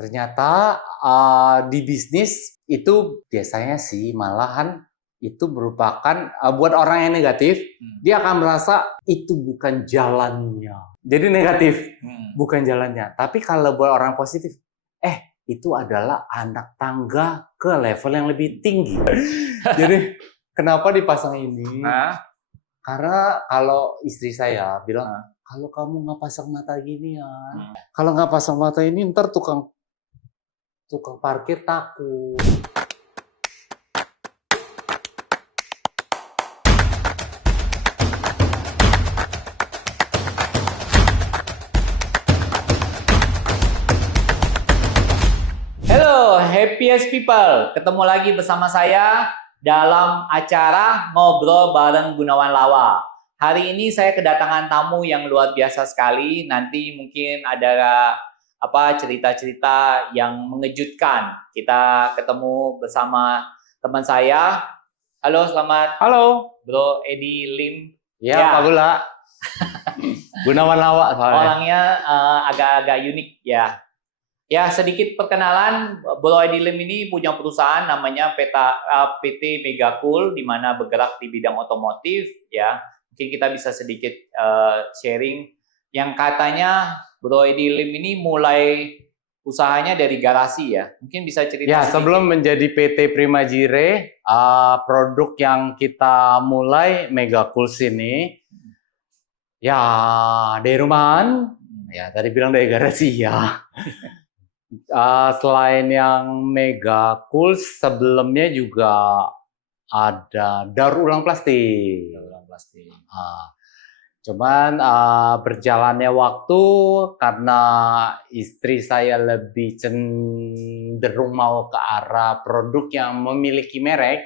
Ternyata di bisnis itu biasanya sih malahan itu merupakan buat orang yang negatif, dia akan merasa itu bukan jalannya. Jadi negatif, bukan jalannya. Tapi kalau buat orang positif, itu adalah anak tangga ke level yang lebih tinggi. Jadi kenapa dipasang ini? Karena kalau istri saya bilang, kalau kamu nggak pasang mata gini ya, kalau nggak pasang mata ini ntar tukang parkir takut. Hello, happiest people. Ketemu lagi bersama saya dalam acara Ngobrol Bareng Gunawan Lawa. Hari ini saya kedatangan tamu yang luar biasa sekali. Nanti mungkin ada cerita-cerita yang mengejutkan. Kita ketemu bersama teman saya. Halo, selamat. Halo, Bro Edi Lim. ya. Pak Gula. Gunawan Lawa soalnya. Orangnya agak-agak unik ya. Ya, sedikit perkenalan, Bro Edi Lim ini punya perusahaan namanya PT Megacool, di mana bergerak di bidang otomotif ya. Mungkin kita bisa sedikit sharing yang katanya Bro Edi Lim ini mulai usahanya dari garasi ya. Mungkin bisa cerita sedikit. Sebelum menjadi PT Primajire, produk yang kita mulai Megacool ini ya dari rumahan, ya tadi bilang dari garasi ya. Selain yang Megacool, sebelumnya juga ada daur ulang plastik. Cuman berjalannya waktu karena istri saya lebih cenderung mau ke arah produk yang memiliki merek.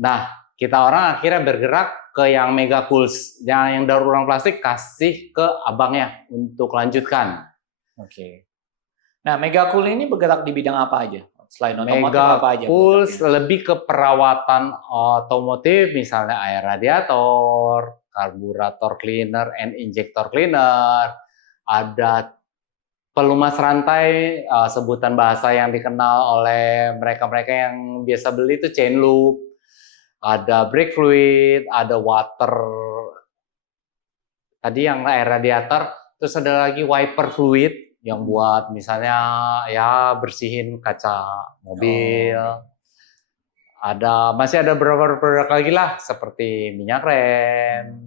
Nah, kita orang akhirnya bergerak ke yang Megacool, yang daur ulang plastik kasih ke abangnya untuk lanjutkan. Oke. Nah, Megacool ini bergerak di bidang apa aja? Selain otomotif apa aja? Megacool lebih ke perawatan otomotif, misalnya air radiator, karburator cleaner, and injector cleaner. Ada pelumas rantai, sebutan bahasa yang dikenal oleh mereka-mereka yang biasa beli itu chain loop. Ada brake fluid, ada water. Tadi yang air radiator, terus ada lagi wiper fluid yang buat misalnya ya bersihin kaca mobil. Masih ada beberapa produk lagi lah seperti minyak rem.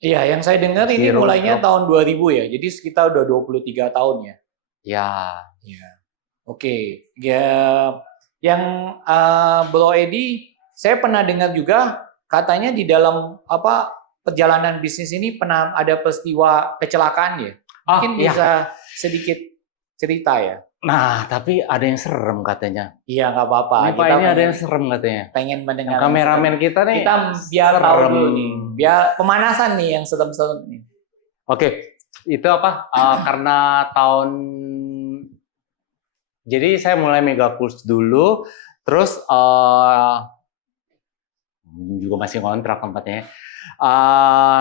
Iya, yang saya dengar ini mulainya tahun 2000 ya. Jadi sekitar udah 23 tahun ya. Ya. Oke. Ya, yang Bro Edi, saya pernah dengar juga katanya di dalam perjalanan bisnis ini pernah ada peristiwa kecelakaan ya. Mungkin bisa sedikit cerita ya. Nah, tapi ada yang serem katanya. Iya, nggak apa-apa. Ini ada yang serem katanya. Pengen mendengar. Kameramen kita nih. Kita biar tahu dulu nih. Biar pemanasan nih yang serem-serem nih. Oke, itu karena jadi saya mulai Megacool dulu, terus juga masih kontrak tempatnya.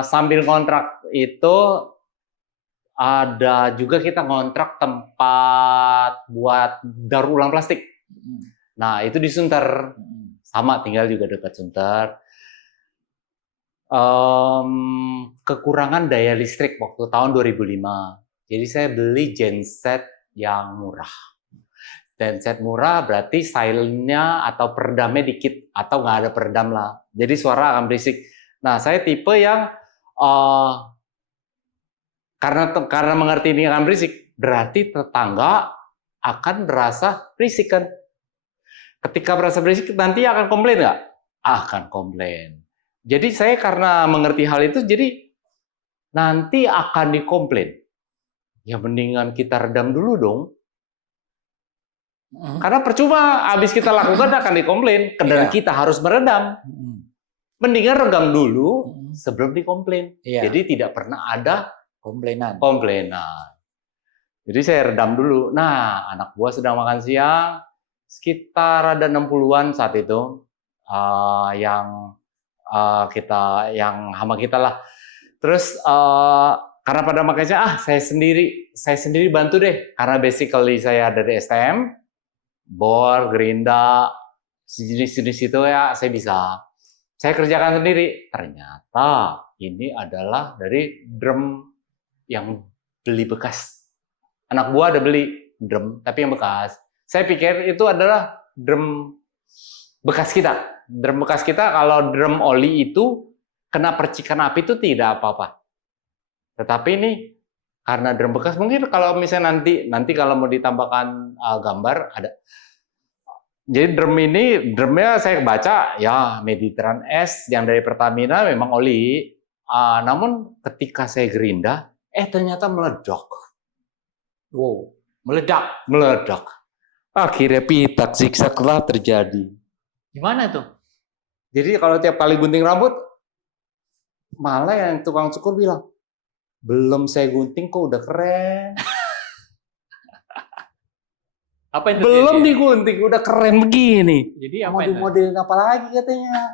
Sambil kontrak itu ada juga kita ngontrak tempat buat daur ulang plastik. Nah, itu di Sunter. Sama, tinggal juga dekat Sunter. Kekurangan daya listrik waktu tahun 2005. Jadi saya beli genset yang murah. Genset murah berarti silentnya atau peredamnya dikit, atau nggak ada peredam lah. Jadi suara akan berisik. Nah, saya tipe yang karena mengerti ini akan berisik, berarti tetangga akan merasa berisik kan. Ketika merasa berisik, nanti akan komplain nggak? Akan komplain. Jadi saya karena mengerti hal itu, jadi nanti akan dikomplain. Ya mendingan kita redam dulu dong. Karena percuma, habis kita lakukan akan dikomplain. Dan kita harus meredam. Mendingan redam dulu sebelum dikomplain. Jadi tidak pernah ada komplainan. Jadi saya redam dulu. Nah, anak buah sedang makan siang, sekitar ada 60-an saat itu, yang hama kita lah. Terus karena pada makanya saya sendiri bantu deh, karena basically saya dari STM, bor, gerinda, jenis-jenis itu ya saya bisa. Saya kerjakan sendiri. Ternyata ini adalah dari drum yang beli bekas. Anak buah ada beli drum, tapi yang bekas. Saya pikir itu adalah drum bekas kita. Drum bekas kita, kalau drum oli itu kena percikan api itu tidak apa-apa. Tetapi ini karena drum bekas, mungkin kalau misalnya nanti kalau mau ditambahkan gambar ada. Jadi drumnya saya baca ya Mediterranean S yang dari Pertamina memang oli. Namun ketika saya gerinda, ternyata meledak. Wow, meledak. Akhirnya pitak zigzag lah terjadi. Gimana tuh? Jadi kalau tiap kali gunting rambut, malah yang tukang cukur bilang, belum saya gunting kok udah keren. Apa yang Belum terjadi? digunting udah keren begini. Jadi Mau apa itu? dimodelin apa lagi katanya?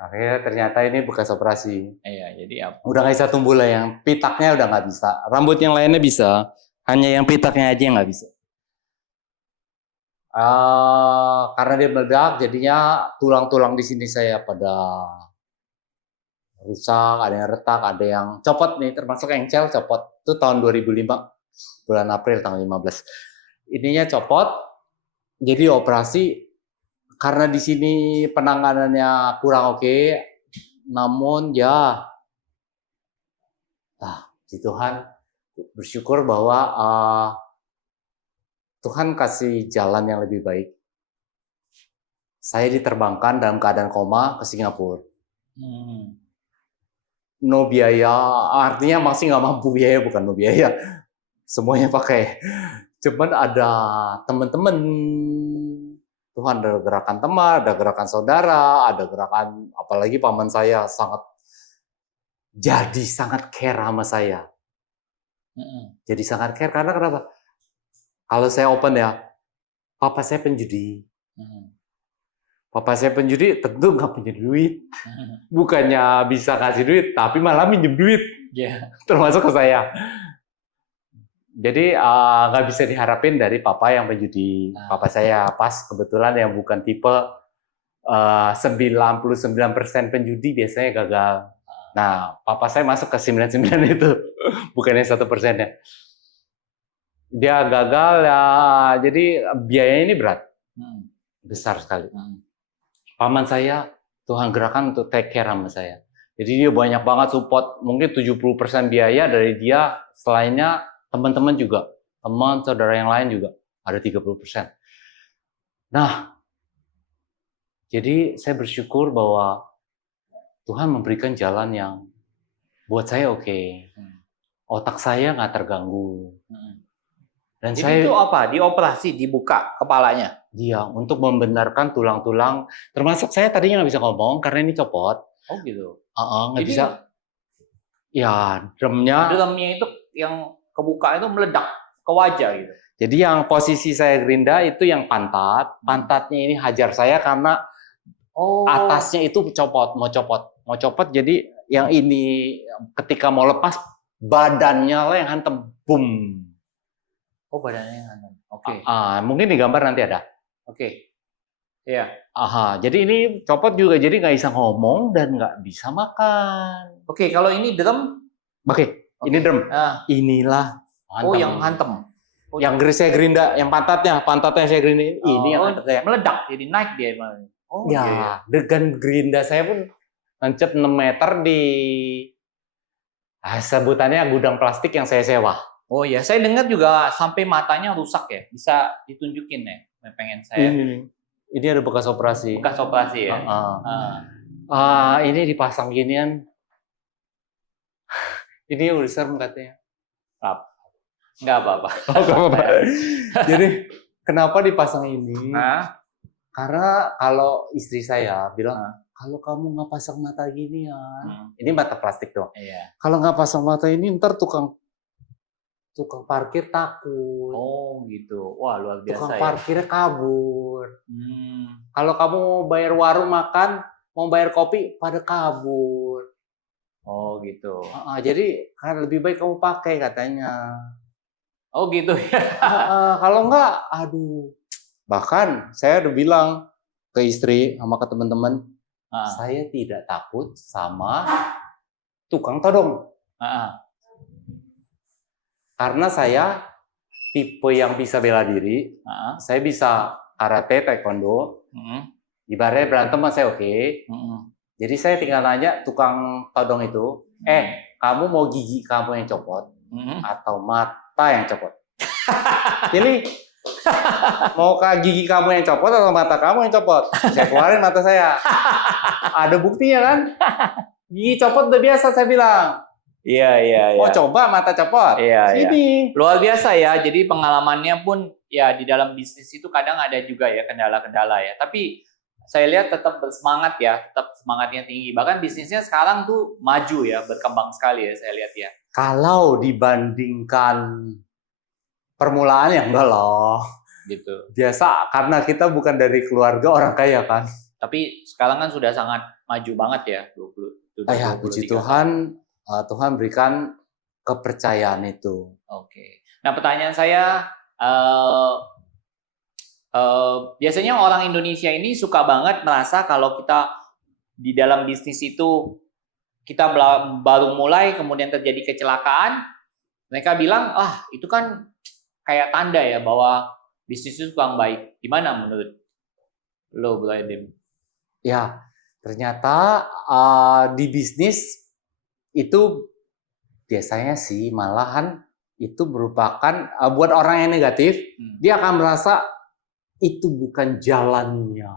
Akhirnya ternyata ini bekas operasi. Iya, jadi apa? Udah nggak bisa tumbuh lah, yang pitaknya udah nggak bisa. Rambut yang lainnya bisa, hanya yang pitaknya aja yang nggak bisa. Karena dia meledak, jadinya tulang-tulang di sini saya pada rusak, ada yang retak, ada yang copot nih, termasuk engcel copot. Itu tahun 2005. Bulan April tanggal 15. Ininya copot, jadi operasi karena di sini penanganannya kurang oke, namun ya di Tuhan bersyukur bahwa Tuhan kasih jalan yang lebih baik. Saya diterbangkan dalam keadaan koma ke Singapura. No biaya, artinya masih nggak mampu biaya, bukan no biaya. Semuanya pakai. Cuman ada teman-teman, Tuhan ada gerakan teman, ada gerakan saudara, ada gerakan, apalagi paman saya sangat care sama saya. Jadi sangat care karena kenapa? Kalau saya open ya, papa saya penjudi. Papa saya penjudi tentu nggak punya duit. Bukannya bisa kasih duit, tapi malah minjem duit. Termasuk ke saya. Jadi nggak bisa diharapin dari papa yang penjudi. Papa saya pas kebetulan yang bukan tipe 99% penjudi biasanya gagal. Nah, papa saya masuk ke 99 itu, bukannya 1%-nya. Dia gagal ya, jadi biayanya ini berat, besar sekali. Paman saya Tuhan gerakan untuk take care sama saya. Jadi dia banyak banget support, mungkin 70% biaya dari dia, selainnya teman-teman juga, teman, saudara yang lain juga, ada 30%. Nah, jadi saya bersyukur bahwa Tuhan memberikan jalan yang buat saya oke. Otak saya nggak terganggu. Dan jadi saya, itu apa? Dioperasi, dibuka kepalanya? Dia untuk membenarkan tulang-tulang, termasuk saya tadinya nggak bisa ngomong karena ini copot. Oh gitu? Nggak bisa. Ya, drumnya itu yang kebuka itu meledak ke wajah gitu. Jadi yang posisi saya gerinda itu yang pantatnya ini hajar saya karena atasnya itu mau copot. Jadi yang ini ketika mau lepas badannya lah yang hantem, boom. Oh badannya yang hantem. Oke. Mungkin di gambar nanti ada. Oke. Iya. Jadi ini copot juga, jadi nggak bisa ngomong dan nggak bisa makan. Oke, kalau ini drum? Oke. Ini drum. Inilah. Hantem. Oh, yang hantem. Yang saya gerinda, yang pantatnya saya gerinda. Ini yang saya meledak, jadi naik dia. Oh ya, dengan gerinda saya pun nancep 6 meter di sebutannya gudang plastik yang saya sewa. Oh ya, saya dengar juga sampai matanya rusak ya. Bisa ditunjukin ya, pengen saya. Ini ada bekas operasi. Bekas operasi ya. Ini dipasang ginian. Ini udah serem katanya. Nggak apa-apa. Jadi kenapa dipasang ini? Karena kalau istri saya bilang, kalau kamu nggak pasang mata gini ya, ini mata plastik dong. Iya. Kalau nggak pasang mata ini, ntar tukang parkir takut. Oh gitu. Wah luar biasa. Tukang parkirnya kabur. Kalau kamu mau bayar warung makan, mau bayar kopi, pada kabur. Oh gitu. Jadi kan lebih baik kamu pakai katanya. Oh gitu ya. Kalau enggak, aduh. Bahkan saya udah bilang ke istri sama ke teman-teman, saya tidak takut sama tukang todong. Karena saya tipe yang bisa bela diri, saya bisa karate, taekwondo, ibaratnya berantem saya oke. Jadi saya tinggal nanya tukang todong itu, kamu mau gigi kamu yang copot atau mata yang copot? Pilih, mau gigi kamu yang copot atau mata kamu yang copot? Saya keluarin mata saya. Ada buktinya kan? Gigi copot udah biasa saya bilang. Iya. Mau coba mata copot? Iya. Sini. Luar biasa ya. Jadi pengalamannya pun ya di dalam bisnis itu kadang ada juga ya kendala-kendala ya. Tapi saya lihat tetap bersemangat ya, tetap semangatnya tinggi. Bahkan bisnisnya sekarang tuh maju ya, berkembang sekali ya saya lihat ya. Kalau dibandingkan permulaan ya enggak lah. Gitu. Biasa karena kita bukan dari keluarga orang kaya kan. Tapi sekarang kan sudah sangat maju banget ya, 20. Ya, puji Tuhan, Tuhan berikan kepercayaan itu. Oke. Nah, pertanyaan saya, biasanya orang Indonesia ini suka banget merasa kalau kita di dalam bisnis itu kita baru mulai kemudian terjadi kecelakaan, mereka bilang, itu kan kayak tanda ya bahwa bisnis itu kurang baik. Gimana menurut lo, Bro Edem? Ya, ternyata di bisnis itu biasanya sih malahan itu merupakan buat orang yang negatif, dia akan merasa itu bukan jalannya.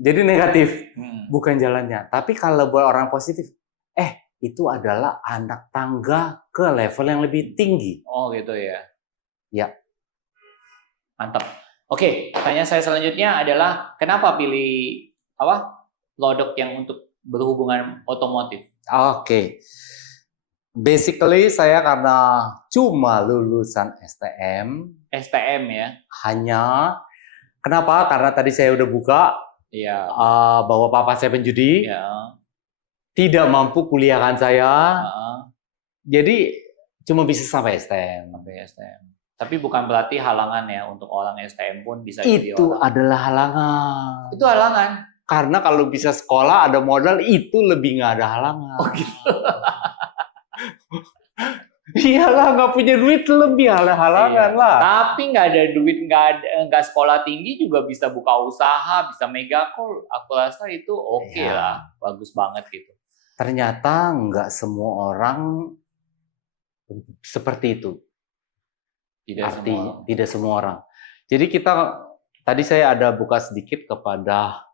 Jadi negatif, bukan jalannya. Tapi kalau buat orang positif, itu adalah anak tangga ke level yang lebih tinggi. Oh gitu ya. Ya. Mantap. Oke, pertanyaan saya selanjutnya adalah kenapa pilih produk yang untuk berhubungan otomotif? Oke. Basically saya karena cuma lulusan STM. STM ya. Hanya kenapa? Karena tadi saya udah buka. Iya. Bahwa papa saya penjudi. Iya. Tidak mampu kuliahkan saya. Jadi cuma bisa sampai STM. Tapi bukan berarti halangan ya untuk orang STM pun bisa jadi itu orang. adalah halangan. Itu halangan. Karena kalau bisa sekolah ada modal itu lebih nggak ada halangan. Oh gitu. Iyalah nggak punya duit lebih ada halangan lah. Tapi nggak ada duit, nggak sekolah tinggi juga bisa buka usaha, bisa megacall. Aku rasa itu oke lah, bagus banget gitu. Ternyata nggak semua orang seperti itu. Tidak semua orang. Jadi tadi saya ada buka sedikit kepada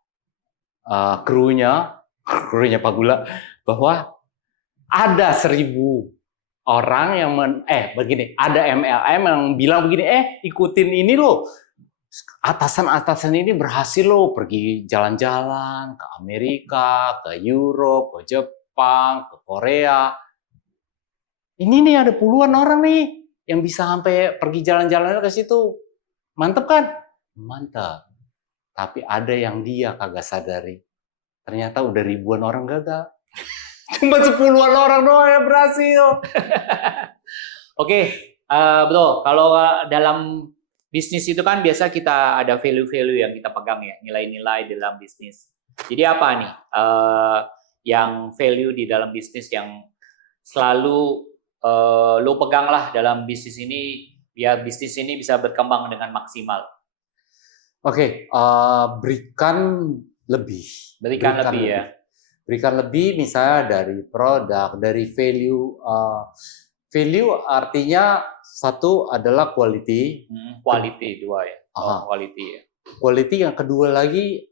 krunya Pak Gula, bahwa ada 1000 orang yang begini, ada MLM yang bilang begini, ikutin ini loh, atasan ini berhasil loh, pergi jalan-jalan ke Amerika, ke Europe, ke Jepang, ke Korea. Ini nih ada puluhan orang nih yang bisa sampai pergi jalan-jalan ke situ. Mantep kan? Mantap. Tapi ada yang dia kagak sadari. Ternyata udah ribuan orang gagal. Cuma 10-an orang doang yang berhasil. Oke, bro, kalau dalam bisnis itu kan biasa kita ada value-value yang kita pegang ya, nilai-nilai dalam bisnis. Jadi apa nih yang value di dalam bisnis yang selalu lo pegang lah dalam bisnis ini, biar bisnis ini bisa berkembang dengan maksimal? Oke, berikan lebih. Berikan lebih ya. Berikan lebih misalnya dari produk, dari value. Value artinya satu adalah quality. Quality dua ya. Quality ya. Quality yang kedua lagi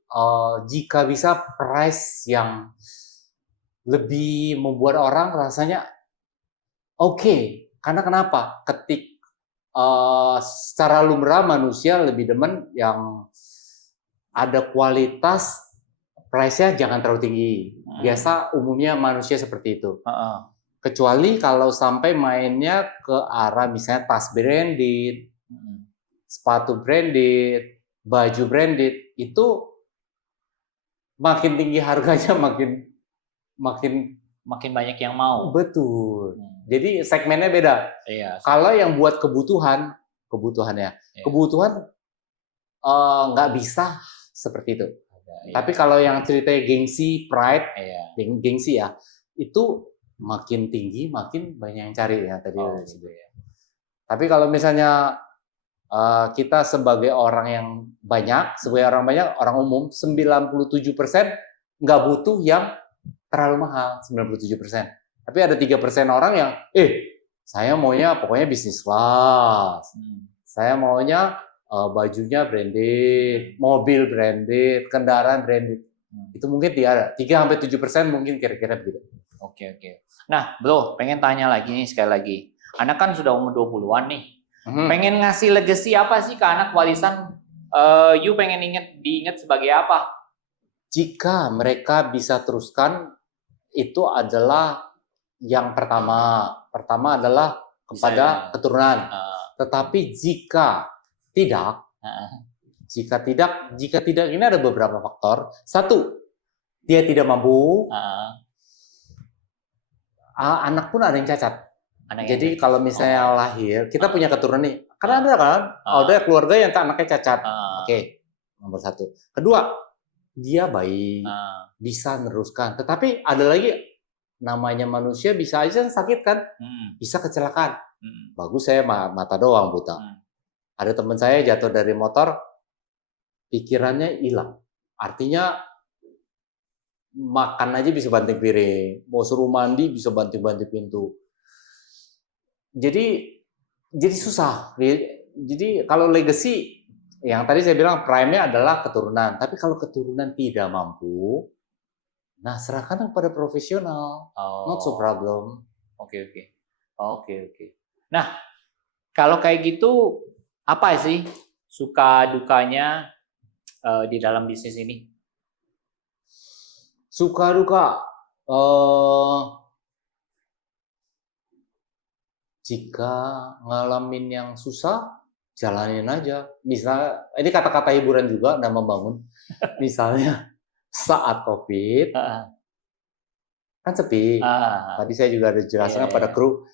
jika bisa price yang lebih membuat orang rasanya oke. Karena kenapa? Secara lumrah manusia lebih demen yang ada kualitas, price-nya jangan terlalu tinggi. Biasa umumnya manusia seperti itu. Kecuali kalau sampai mainnya ke arah misalnya tas branded, sepatu branded, baju branded, itu makin tinggi harganya makin Makin banyak yang mau. betul. Jadi segmennya beda. Iya. Kalau yang buat kebutuhan ya, Iya. kebutuhan nggak bisa seperti itu. Iya. Tapi kalau yang ceritanya gengsi, pride, Iya. gengsi ya, itu makin tinggi, makin banyak yang cari ya tadi. Oh, gitu ya. Tapi kalau misalnya kita sebagai orang yang banyak, orang umum, 97% nggak butuh yang terlalu mahal, 97%. Tapi ada 3% orang yang, saya maunya pokoknya bisnis kelas. Saya maunya bajunya branded, mobil branded, kendaraan branded. Itu mungkin tidak ada. 3-7% mungkin kira-kira begitu. Oke. Nah, Bro, pengen tanya lagi nih sekali lagi. Anak kan sudah umur 20-an nih. Pengen ngasih legacy apa sih ke anak warisan? You pengen diingat sebagai apa? Jika mereka bisa teruskan, itu adalah yang pertama. Pertama adalah kepada keturunan. Tetapi jika tidak ini ada beberapa faktor. Satu, dia tidak mampu. Anak pun ada yang cacat. Jadi kalau misalnya lahir, kita punya keturunan nih. Karena ada kan, ada keluarga yang anaknya cacat. Oke, nomor satu. Kedua, dia baik, bisa meneruskan. Tetapi ada lagi, namanya manusia bisa aja sakit kan, bisa kecelakaan. Bagus saya mata doang buta. Ada teman saya jatuh dari motor, pikirannya hilang. Artinya makan aja bisa banting piring, mau suruh mandi bisa banting-banting pintu. Jadi susah. Jadi kalau legacy, yang tadi saya bilang prime-nya adalah keturunan. Tapi kalau keturunan tidak mampu, nah serahkan kepada profesional. Not so problem. Oke. Nah, kalau kayak gitu, apa sih suka dukanya di dalam bisnis ini? Suka duka, jika ngalamin yang susah, jalanin aja. Misalnya, ini kata-kata hiburan juga, dan membangun. Misalnya, saat COVID, kan sepi. Tadi saya juga ada jelaskan pada kru.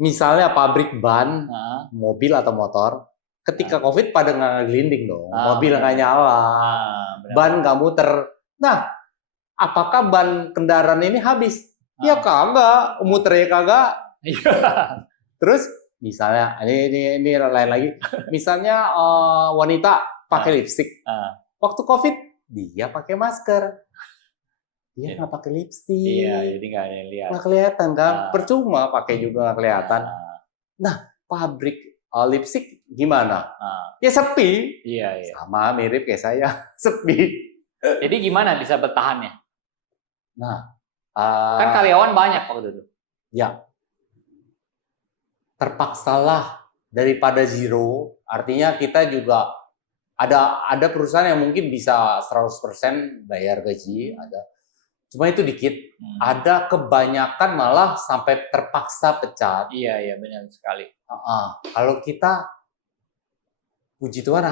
Misalnya pabrik ban, mobil atau motor, ketika COVID pada nggak gelinding dong. Mobil nggak nyala, ban nggak muter. Nah, apakah ban kendaraan ini habis? Ya kagak, muternya kagak. Terus misalnya ini lain lagi. Misalnya wanita pakai lipstik. Waktu COVID dia pakai masker. Dia nggak pakai lipstik. Iya, jadi nggak ada yang lihat. Nggak kelihatan kan? Percuma pakai juga nggak kelihatan. Nah, pabrik lipstik gimana? Ya sepi. Iya. Sama mirip kayak saya, sepi. Jadi gimana bisa bertahannya? Nah, kan karyawan banyak waktu itu. Ya, terpaksalah daripada zero. Artinya kita juga ada perusahaan yang mungkin bisa 100% bayar gaji, ada. Cuma itu dikit. Ada kebanyakan malah sampai terpaksa pecat. Iya, benar sekali. Kalau kita, puji Tuhan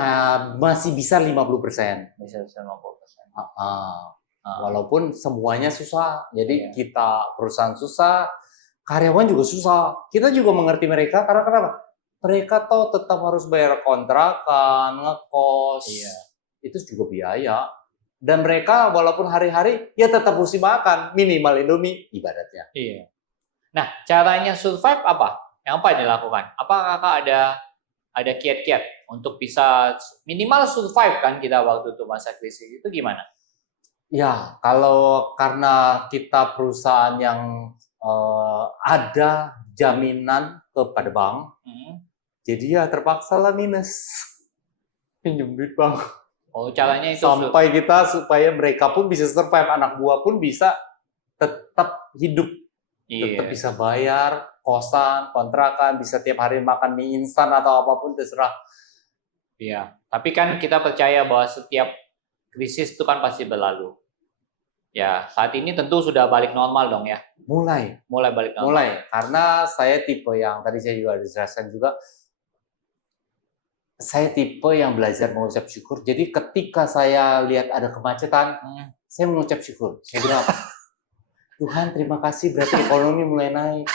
masih bisa 50%. Bisa 50%. Walaupun semuanya susah. Jadi kita perusahaan susah, karyawan juga susah. Kita juga mengerti mereka karena kenapa? Mereka tahu tetap harus bayar kontrakan, ngekos. Itu juga biaya. Dan mereka walaupun hari-hari ya tetap mesti makan, minimal Indomie ibaratnya. Iya. Nah, caranya survive apa? Yang apa yang dilakukan? Apa kakak ada kiat-kiat untuk bisa minimal survive kan kita waktu itu masa krisis itu gimana? Ya, kalau karena kita perusahaan yang ada jaminan kepada bank, jadi ya terpaksa lah minus. Pinjam duit bank. Oh, caranya itu sampai kita supaya mereka pun bisa survive, anak buah pun bisa tetap hidup, tetap bisa bayar kosan, kontrakan, bisa tiap hari makan mie instan atau apapun terserah. Iya, tapi kan kita percaya bahwa setiap krisis itu kan pasti berlalu. Ya, saat ini tentu sudah balik normal dong ya. Mulai balik normal. Mulai, karena saya tipe yang tadi saya juga dijelaskan juga. Saya tipe yang belajar mengucap syukur. Jadi ketika saya lihat ada kemacetan, saya mengucap syukur. Saya bilang apa? Tuhan terima kasih berarti ekonomi mulai naik.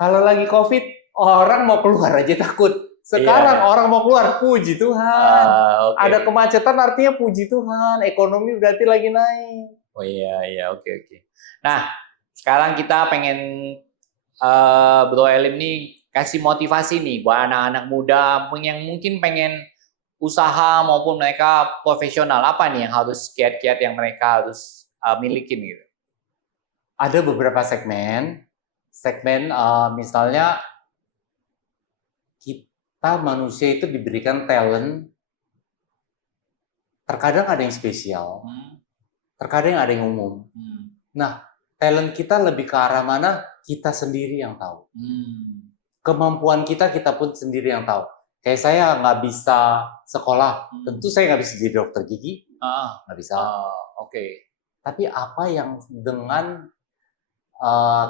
Kalau lagi COVID, orang mau keluar aja takut. Sekarang Iya. orang mau keluar, puji Tuhan. Oke. Ada kemacetan artinya puji Tuhan, ekonomi berarti lagi naik. Oh iya, oke. Nah, sekarang kita pengen Bro Elim nih kasih motivasi nih buat anak-anak muda yang mungkin pengen usaha maupun mereka profesional. Apa nih yang harus kiat-kiat yang mereka harus milikin gitu? Ada beberapa segmen misalnya kita manusia itu diberikan talent, terkadang ada yang spesial, terkadang ada yang umum. Nah, talent kita lebih ke arah mana, kita sendiri yang tahu. Kemampuan kita pun sendiri yang tahu. Kayak saya nggak bisa sekolah, tentu saya nggak bisa jadi dokter gigi, nggak bisa. Oke. Tapi apa yang dengan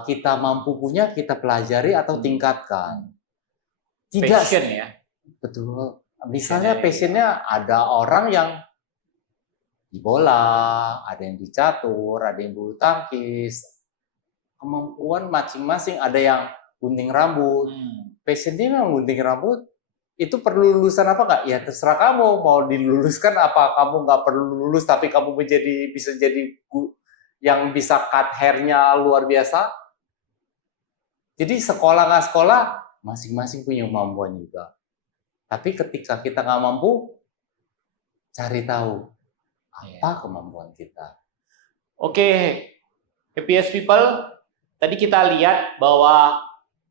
kita mampu punya, kita pelajari atau tingkatkan. Tidak, passion ya. Betul. Misalnya passionnya ada orang yang di bola, ada yang di catur, ada yang bulu tangkis. Kemampuan masing-masing, ada yang gunting rambut. Passionnya memang gunting rambut. Itu perlu lulusan apa nggak? Ya terserah kamu mau diluluskan apa. Kamu nggak perlu lulus tapi kamu bisa jadi yang bisa cut hair-nya luar biasa. Jadi sekolah nggak sekolah, masing-masing punya kemampuan juga. Tapi ketika kita nggak mampu, cari tahu apa kemampuan kita. Oke, HPS People, tadi kita lihat bahwa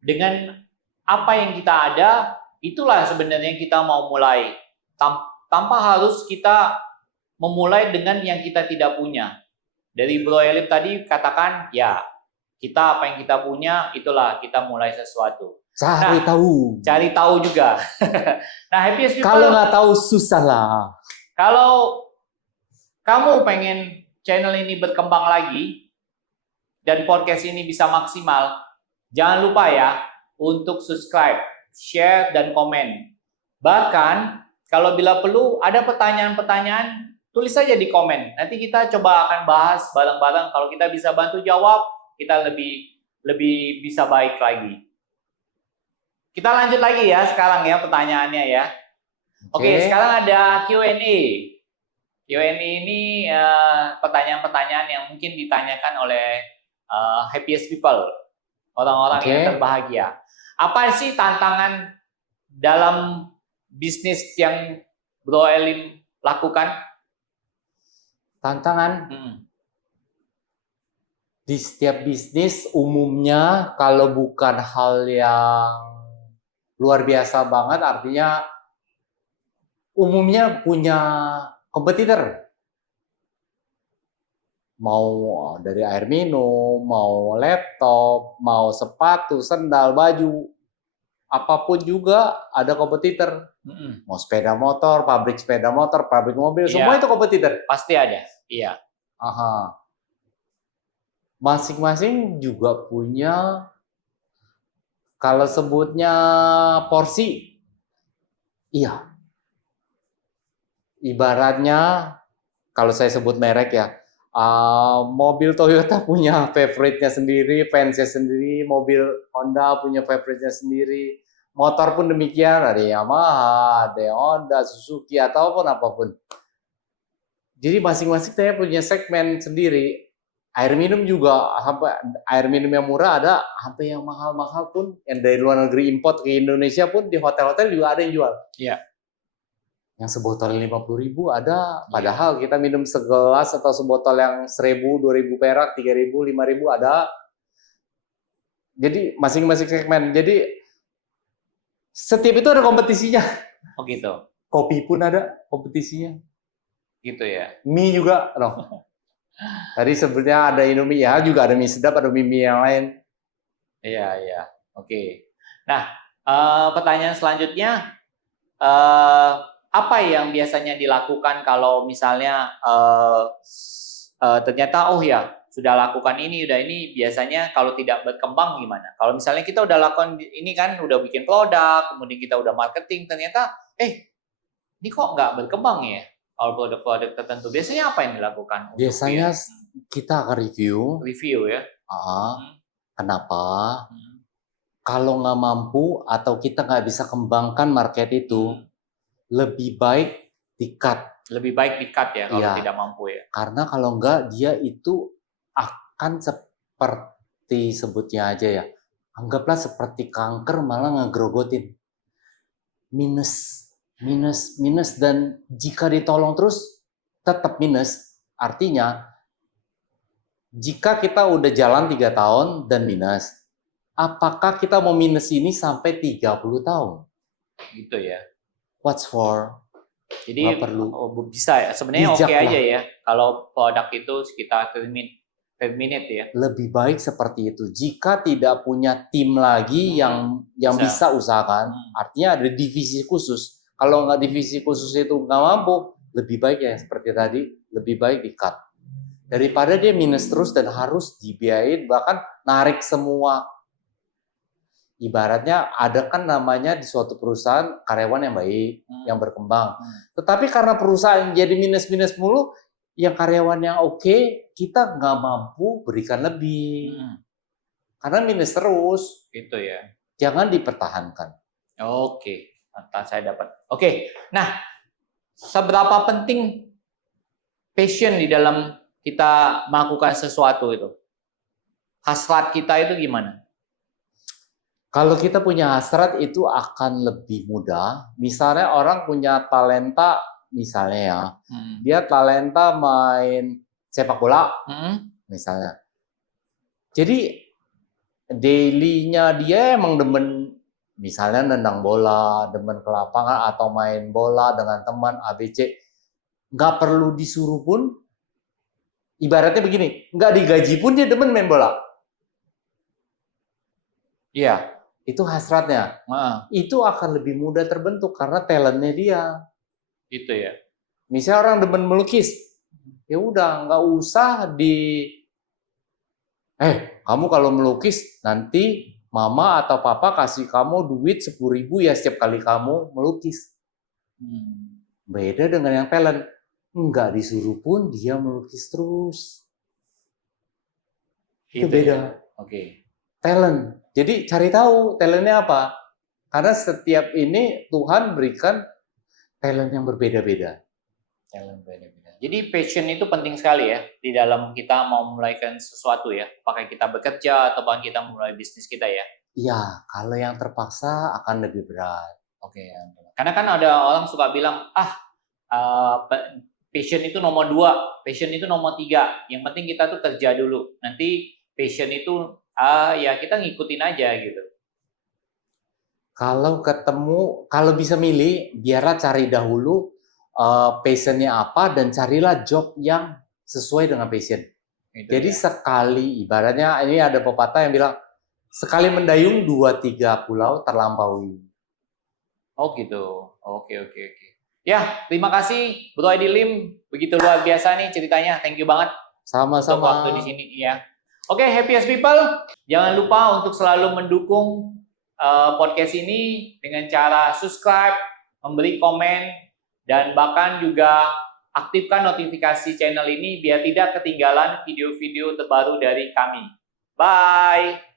dengan apa yang kita ada, itulah sebenarnya kita mau mulai. Tanpa harus kita memulai dengan yang kita tidak punya. Dari Bro Elim tadi katakan, ya kita apa yang kita punya, itulah kita mulai sesuatu. Cari tahu. Cari tahu juga. Nah, HPS People, kalau nggak tahu susah lah. Kalau kamu pengen channel ini berkembang lagi dan podcast ini bisa maksimal, jangan lupa ya untuk subscribe, share, dan komen. Bahkan kalau bila perlu ada pertanyaan-pertanyaan, tulis saja di komen. Nanti kita coba akan bahas bareng-bareng. Kalau kita bisa bantu jawab, kita lebih bisa baik lagi. Kita lanjut lagi ya sekarang ya pertanyaannya ya. Oke, sekarang ada Q&A. Q&A ini pertanyaan-pertanyaan yang mungkin ditanyakan oleh happiest people, orang-orang yang terbahagia. Apa sih tantangan dalam bisnis yang Bro Elim lakukan? Tantangan? Di setiap bisnis umumnya kalau bukan hal yang luar biasa banget, artinya umumnya punya kompetitor. Mau dari air minum, mau laptop, mau sepatu, sendal, baju, apapun juga ada kompetitor. Mau sepeda motor, pabrik mobil, semua itu kompetitor. Pasti ada, iya. Masing-masing juga punya, kalau sebutnya porsi, iya. Ibaratnya, kalau saya sebut merek ya, mobil Toyota punya favorite-nya sendiri, fansnya sendiri, mobil Honda punya favorite-nya sendiri, motor pun demikian, ada Yamaha, ada Honda, Suzuki, ataupun apapun. Jadi masing-masing saya punya segmen sendiri. Air minum juga, air minum yang murah ada, sampai yang mahal-mahal pun, yang dari luar negeri import ke Indonesia pun di hotel-hotel juga ada yang jual. Iya. Yang sebotol 50.000 ada, padahal kita minum segelas atau sebotol yang 1.000, 2.000 perak, 3.000, 5.000 ada. Jadi masing-masing segmen. Jadi setiap itu ada kompetisinya. Oh gitu. Kopi pun ada kompetisinya. Gitu ya. Mie juga, loh. Tadi sebetulnya ada Indomie, ya juga ada mie sedap, ada mie yang lain. Iya. Oke. Nah, pertanyaan selanjutnya, apa yang biasanya dilakukan kalau misalnya ternyata sudah lakukan ini, biasanya kalau tidak berkembang gimana? Kalau misalnya kita udah lakukan ini kan, udah bikin produk, kemudian kita udah marketing, ternyata ini kok nggak berkembang ya? Kalau produk-produk tertentu, biasanya apa yang dilakukan? Untuk Biasanya biar- kita akan review ya. ah, kenapa? Hmm. Kalau nggak mampu atau kita nggak bisa kembangkan market itu, Hmm. lebih baik di-cut. Lebih baik di-cut ya kalau Iya. tidak mampu ya. Karena kalau nggak, dia itu akan seperti sebutnya aja ya. Anggaplah seperti kanker malah ngegrogotin. Minus, minus, minus. Dan jika ditolong terus, tetap minus. Artinya, jika kita udah jalan 3 tahun dan minus, apakah kita mau minus ini sampai 30 tahun? Gitu ya. What's for? Jadi Nggak perlu. bisa ya. Sebenarnya oke Bijak lah. aja ya kalau produk itu sekitar per minute ya. Lebih baik seperti itu. Jika tidak punya tim lagi yang bisa. bisa usahakan, artinya ada divisi khusus. Kalau nggak divisi khusus itu nggak mampu, lebih baik ya seperti tadi, lebih baik di-cut. Daripada dia minus terus dan harus dibiayain, bahkan narik semua. Ibaratnya ada kan namanya di suatu perusahaan karyawan yang baik, yang berkembang. Tetapi karena perusahaan jadi minus-minus mulu, yang karyawan yang oke, kita nggak mampu berikan lebih. Karena minus terus. Gitu ya. Jangan dipertahankan. Oke, mantap, saya dapat. Oke, nah seberapa penting passion di dalam kita melakukan sesuatu itu? Hasrat kita itu gimana? Kalau kita punya hasrat itu akan lebih mudah. Misalnya orang punya talenta, misalnya ya, dia talenta main sepak bola, misalnya. Jadi daily-nya dia emang demen, misalnya nendang bola, demen ke lapangan atau main bola dengan teman ABC. Nggak perlu disuruh pun, ibaratnya begini, nggak digaji pun dia demen main bola. Iya. Itu hasratnya. Itu akan lebih mudah terbentuk karena talentnya dia. Gitu ya. Misalnya orang demen melukis, ya udah nggak usah kamu kalau melukis nanti mama atau papa kasih kamu duit 10.000 ya setiap kali kamu melukis. Beda dengan yang talent, nggak disuruh pun dia melukis terus. Itu beda. Ya? Oke. Talent. Jadi cari tahu talentnya apa. Karena setiap ini Tuhan berikan talent yang berbeda-beda. Talent beda-beda. Jadi passion itu penting sekali ya di dalam kita mau memulaikan sesuatu ya. Apakah kita bekerja atau bahkan kita memulai bisnis kita ya. Iya, kalau yang terpaksa akan lebih berat. Oke. Karena kan ada orang suka bilang, passion itu nomor 2, passion itu nomor 3. Yang penting kita tuh kerja dulu. Nanti passion itu ya kita ngikutin aja gitu. Kalau bisa milih, biarlah cari dahulu passionnya apa dan carilah job yang sesuai dengan passion. Jadi sekali, ibaratnya ini ada pepatah yang bilang, sekali mendayung 2-3 pulau terlampaui. Oh gitu, oke. Ya, terima kasih Bro Edi Lim, begitu luar biasa nih ceritanya, thank you banget. Sama-sama. Untuk waktu di sini ya. Oke, happiest people, jangan lupa untuk selalu mendukung podcast ini dengan cara subscribe, memberi komen, dan bahkan juga aktifkan notifikasi channel ini biar tidak ketinggalan video-video terbaru dari kami. Bye!